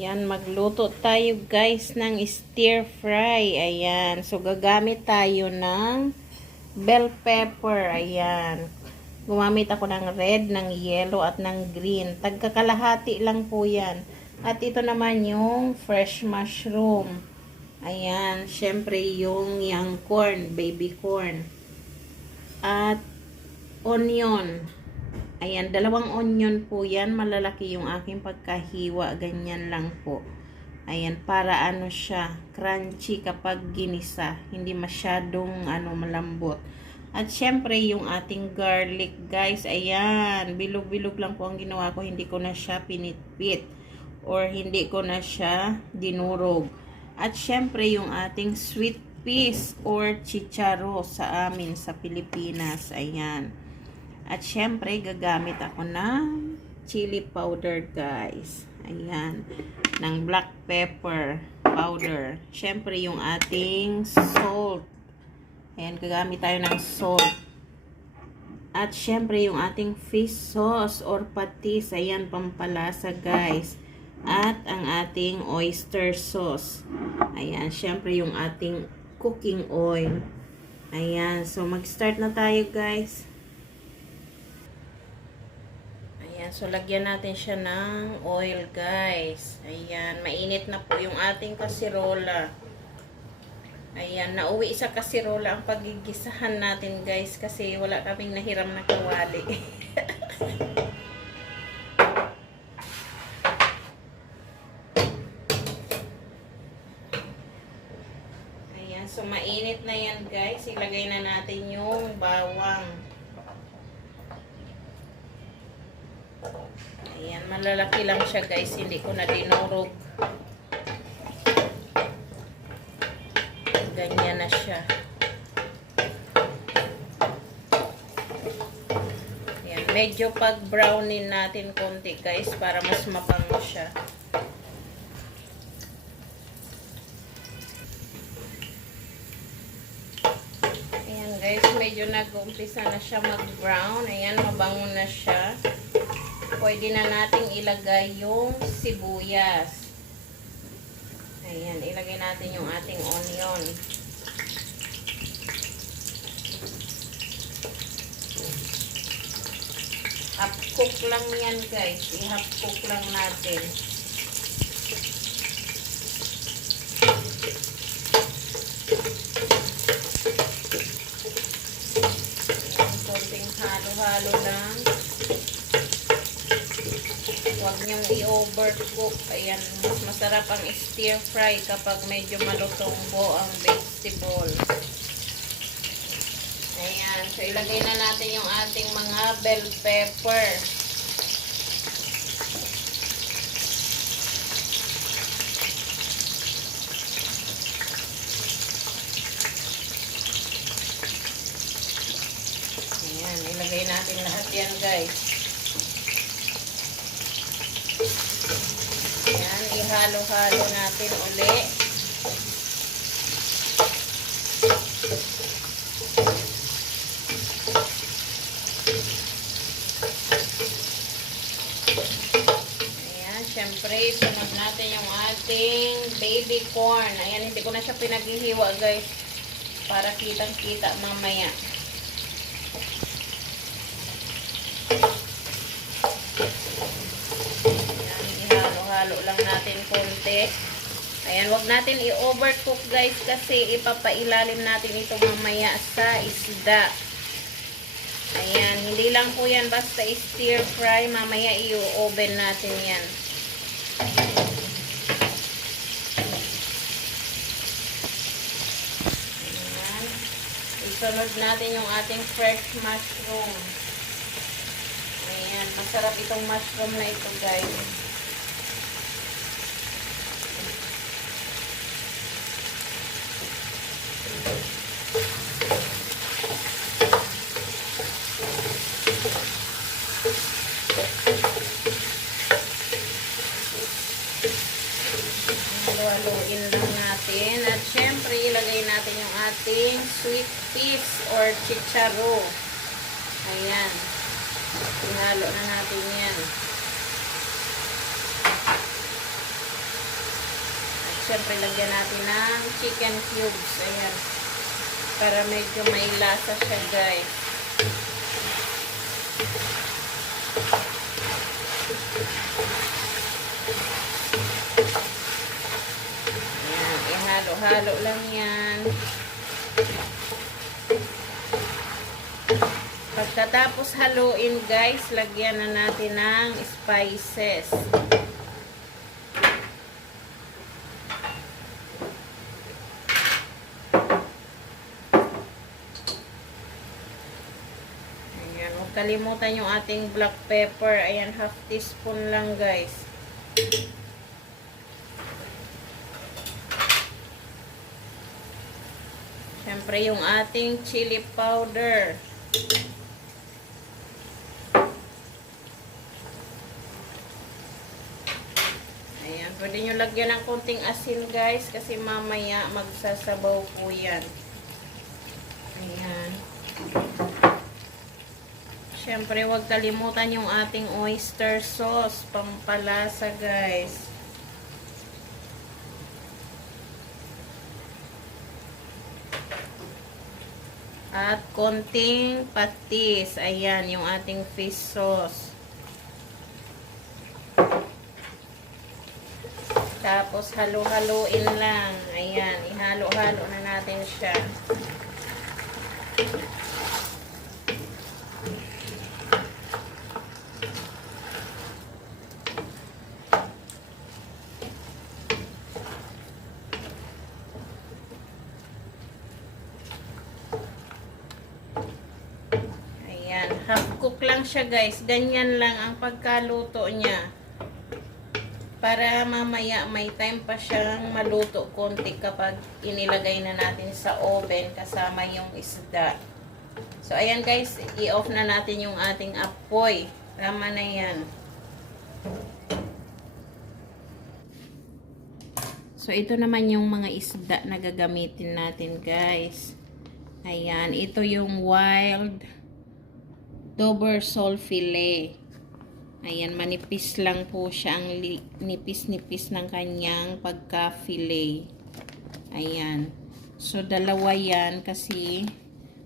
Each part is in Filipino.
Ayan, magluto tayo guys ng stir fry. Ayan, so gagamit tayo ng bell pepper. Ayan, gumamit ako ng red, ng yellow at ng green. Tagkakalahati lang po yan. At ito naman yung fresh mushroom. Ayan, syempre yung young corn, baby corn. At onion. Ayan, 2 onion po yan. Malalaki yung aking pagkahiwa. Ganyan lang po. Ayan, para ano siya, crunchy kapag ginisa. Hindi masyadong malambot. At syempre, yung ating garlic, guys. Ayan, bilog-bilog lang po ang ginawa ko. Hindi ko na siya pinitpit. Or hindi ko na siya dinurog. At syempre, yung ating sweet peas or chicharo sa amin sa Pilipinas. Ayan. At syempre, gagamit ako ng chili powder, guys. Ayan. Ng black pepper powder. Syempre, yung ating salt. Ayan, gagamit tayo ng salt. At syempre, yung ating fish sauce or patis. Ayan, pampalasa, guys. At ang ating oyster sauce. Ayan, syempre, yung ating cooking oil. Ayan, so mag-start na tayo, guys. Ayan, so lagyan natin siya ng oil, guys. Ayan, mainit na po yung ating kasirola. Ayan, nauwi sa kasirola ang pagigisahan natin, guys, kasi wala kaming nahiram na kawali. Ayan, so mainit na yan, guys. Ilagay na natin yung bawang. Ayan, malalaki lang siya, guys. Hindi ko na dinurog. Ganyan na siya. Ayan, medyo pag-brownin natin konti, guys, para mas mapango siya. Ayan, guys, medyo nag-umpisa na siya mag-brown. Ayan, mabango na siya. Pwede na nating ilagay yung sibuyas. Ayan, ilagay natin yung ating onion. Half cook lang yan, guys. I-half cook lang natin. Ayan, konting halo-halo lang. Huwag niyong i-overcook. Ayan, mas masarap ang stir fry kapag medyo malutong po ang vegetable. Ayan, so ilagay na natin yung ating mga bell pepper. Ayan, ilagay natin lahat yan, guys. Ayan, ihalo-halo natin uli. Ayan, syempre, sunod natin yung ating baby corn. Ayan, hindi ko na siya pinaghihiwa, guys, para kitang-kita mamaya. Halo lang natin konti. Ayan, wag natin i-overcook, guys, kasi ipapailalim natin ito mamaya sa isda. Ayan, hindi lang po yan basta stir fry, mamaya i-oven natin yan. Ayan, isunod natin yung ating fresh mushroom. Ayan, masarap itong mushroom na ito, guys. yung ating sweet peas or chicharo. Ayan. Ihalo na natin yan. At syempre, lagyan natin ng chicken cubes. Ayan. Para medyo may lasa siya, guys. Ayan. Ihalo-halo lang yan. Pagkatapos haluin, guys, lagyan na natin ng spices. Ayan, huwag kalimutan yung ating black pepper. Ayan, half teaspoon lang, guys. Siyempre, yung ating chili powder. Ayan, pwede nyo lagyan ng konting asin, guys, kasi mamaya magsasabaw po yan. Ayan. Siyempre, huwag kalimutan yung ating oyster sauce, pampalasa, guys. At konting patis. Ayan, yung ating fish sauce. Tapos, halo-haloin lang. Ayan, ihalo-halo na natin siya. Ayan, half cook lang siya, guys. Ganyan lang ang pagkaluto niya. Para mamaya may time pa siyang maluto konti kapag inilagay na natin sa oven kasama yung isda. So, ayan, guys, i-off na natin yung ating apoy. Tama na yan. So, ito naman yung mga isda na gagamitin natin, guys. Ayan, ito yung wild Dober sole fillet. Ayan, manipis lang po siya, ang nipis-nipis ng kanyang pagka-fillet. Ayan. So, dalawa yan kasi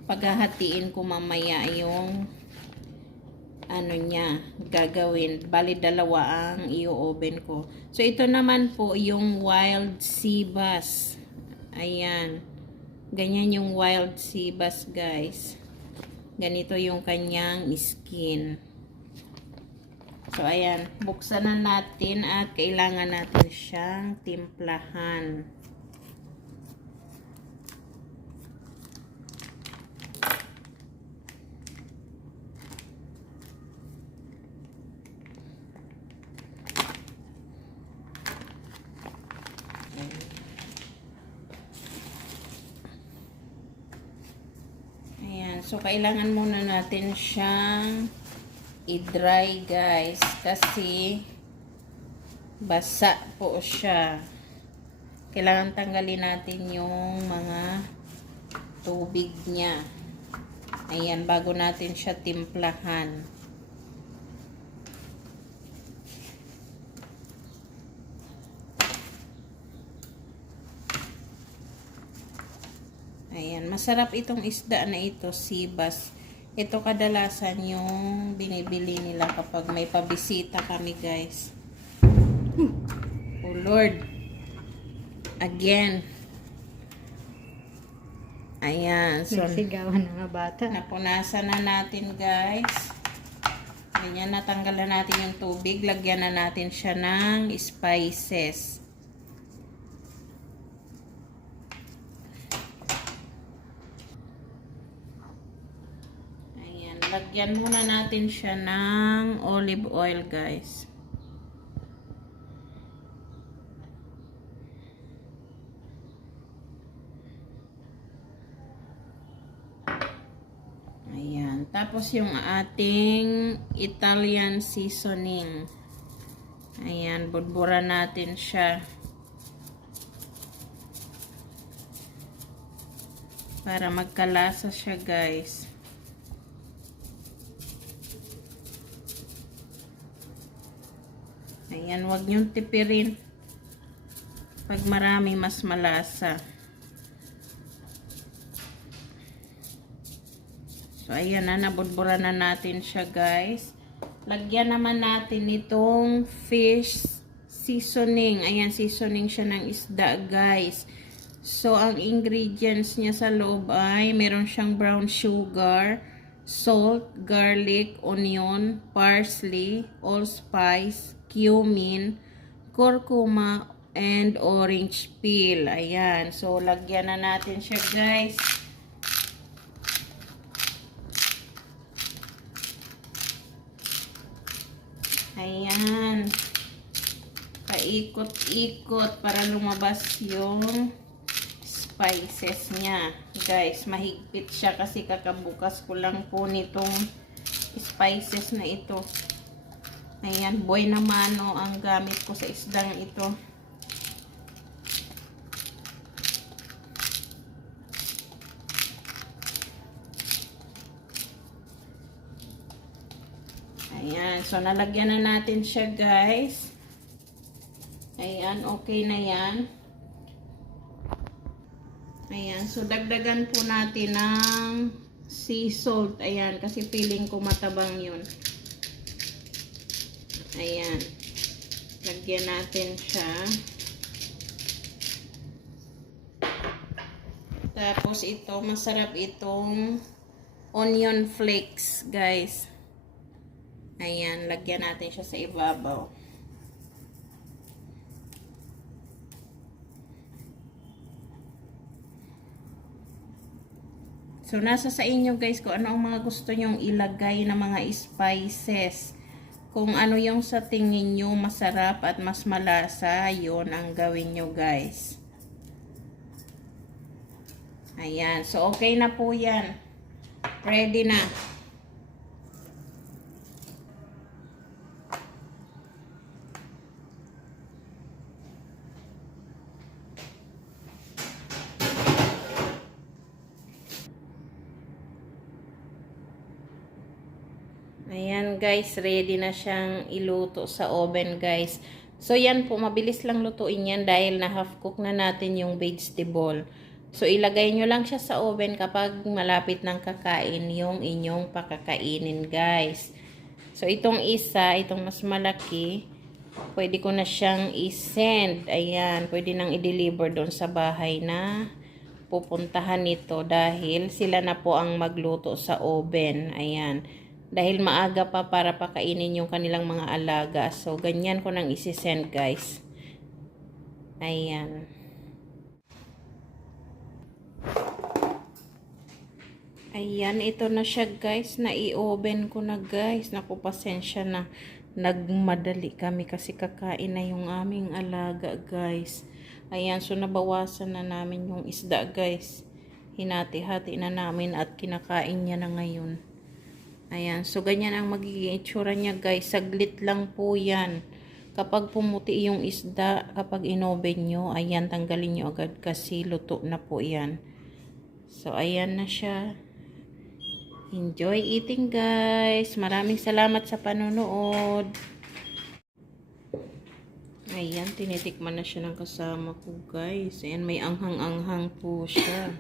paghahatiin ko mamaya yung ano niya, gagawin. Bali, dalawa ang i-oven ko. So, ito naman po yung wild sea bass. Ayan. Ganyan yung wild sea bass, guys. Ganito yung kanyang skin. So, ayan. Buksan na natin at kailangan natin siyang timplahan. Ayan. So, kailangan muna natin siyang i-dry, guys, kasi basa po siya. Kailangan tanggalin natin yung mga tubig niya. Ayan, bago natin siya timplahan. Ayan, masarap itong isda na ito, sea bass. Ito kadalasan yung binibili nila kapag may pabisita kami, guys. Oh Lord. Again. Ayan. So, nagsigawan ng mga bata. napunasan na natin, guys. Ganyan, natanggalan natin yung tubig. Lagyan na natin siya ng spices. Lagyan muna natin siya ng olive oil, guys. Ayan. Tapos yung ating Italian seasoning. Ayan. Budburan natin siya. Para magkalasa siya, guys. Ayan, wag niyong tipirin. Pag marami, mas malasa. So, ayan na, nabudbura na natin siya, guys. Lagyan naman natin itong fish seasoning. Ayan, seasoning siya ng isda, guys. So, ang ingredients niya sa loob ay meron siyang brown sugar, salt, garlic, onion, parsley, allspice, cumin, curcuma, and orange peel. Ayan. So, lagyan na natin siya, guys. Ayan. Paikot-ikot para lumabas yung spices niya. Guys, mahigpit siya kasi kakabukas ko lang po nitong spices na ito. Ayan, buhay na mano ang gamit ko sa isdang ito. Ayan, so nalagyan na natin siya, guys. Ayan, okay na yan. Ayan, so dagdagan po natin ng sea salt. Ayan, kasi feeling ko matabang yun. Ayan. Lagyan natin siya. Tapos ito, masarap itong onion flakes, guys. Ayan, lagyan natin siya sa ibabaw. So, nasa sa inyo, guys, kung ano ang mga gusto nyong ilagay na mga spices. Kung ano yung sa tingin nyo masarap at mas malasa, yun ang gawin nyo, guys. Ayan. So, okay na po yan. Ready na. Ayan, guys, ready na siyang iluto sa oven, guys. So, yan po, mabilis lang lutuin yan dahil na half cook na natin yung vegetable. So, ilagay nyo lang siya sa oven kapag malapit ng kakain yung inyong pakakainin, guys. So, itong isa, itong mas malaki, pwede ko na siyang i-send. Ayan, pwede nang i-deliver doon sa bahay na pupuntahan nito dahil sila na po ang magluto sa oven. Ayan. Dahil maaga pa para pakainin yung kanilang mga alaga. So, ganyan ko nang isi-send, guys. Ayan. Ayan, ito na siya, guys. Na-i-oven ko na, guys. Naku, pasensya na. Nagmadali kami kasi kakain na yung aming alaga, guys. Ayan, so nabawasan na namin yung isda, guys. Hinati-hati na namin at kinakain niya na ngayon. Ayan, so ganyan ang magiging itsura niya, guys. Saglit lang po yan. Kapag pumuti yung isda, kapag inoven nyo, ayan, tanggalin nyo agad kasi luto na po yan. So, ayan na siya. Enjoy eating, guys. Maraming salamat sa panonood. Ayan, tinitikman na siya ng kasama ko, guys. Ayan, may anghang-anghang po siya.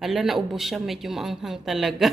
Ala, naubos siya. Medyo maanghang talaga.